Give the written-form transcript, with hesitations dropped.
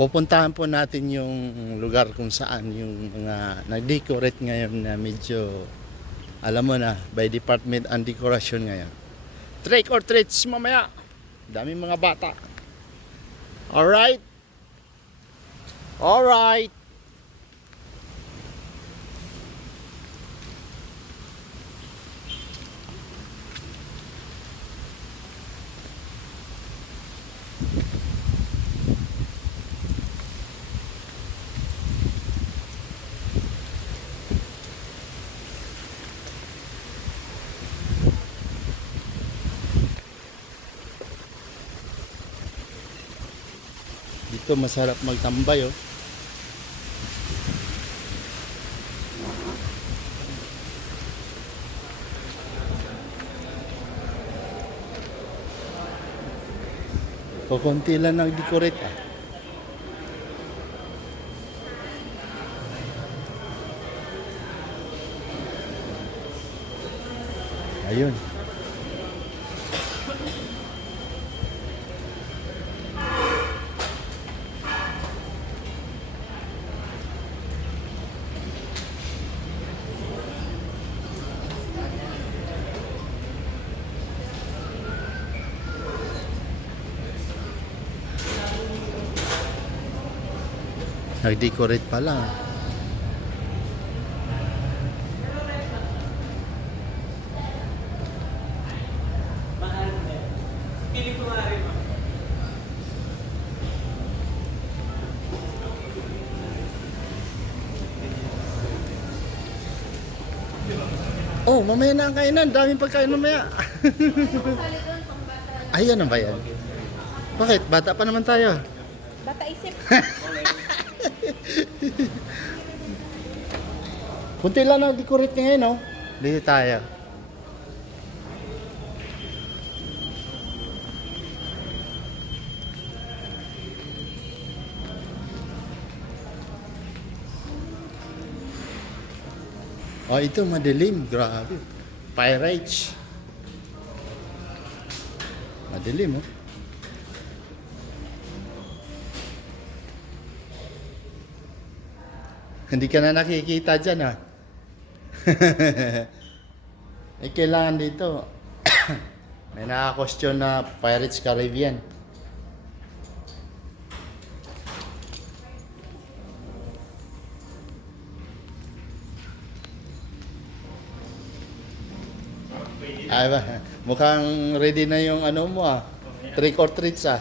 Pupuntahan po natin yung lugar kung saan yung mga nag-decorate ngayon na medyo, alam mo na, by department and decoration ngayon. Trick or treats mamaya. Daming mga bata. Alright? Alright. Dito masarap magtambay oh. Kukunti lang nag-decorate ah. Ayun. Nag-decorate pa lang. Pili ko nga rin. Oh, mamaya na ang kainan. Daming pagkain mamaya. Ayan ang bayan. Bakit? Bata pa naman tayo. Bata isip. Kunti lang nag-decorate ngayon, no? Dito tayo. Oh, ito madilim. Grabe. Pirates. Madilim, oh. Hindi ka na nakikita dyan, ha? Eh, kailangan dito. May naka-question na Pirates Caribbean. Ay ba? Mukhang ready na yung ano mo, ah. Trick or treats, ah.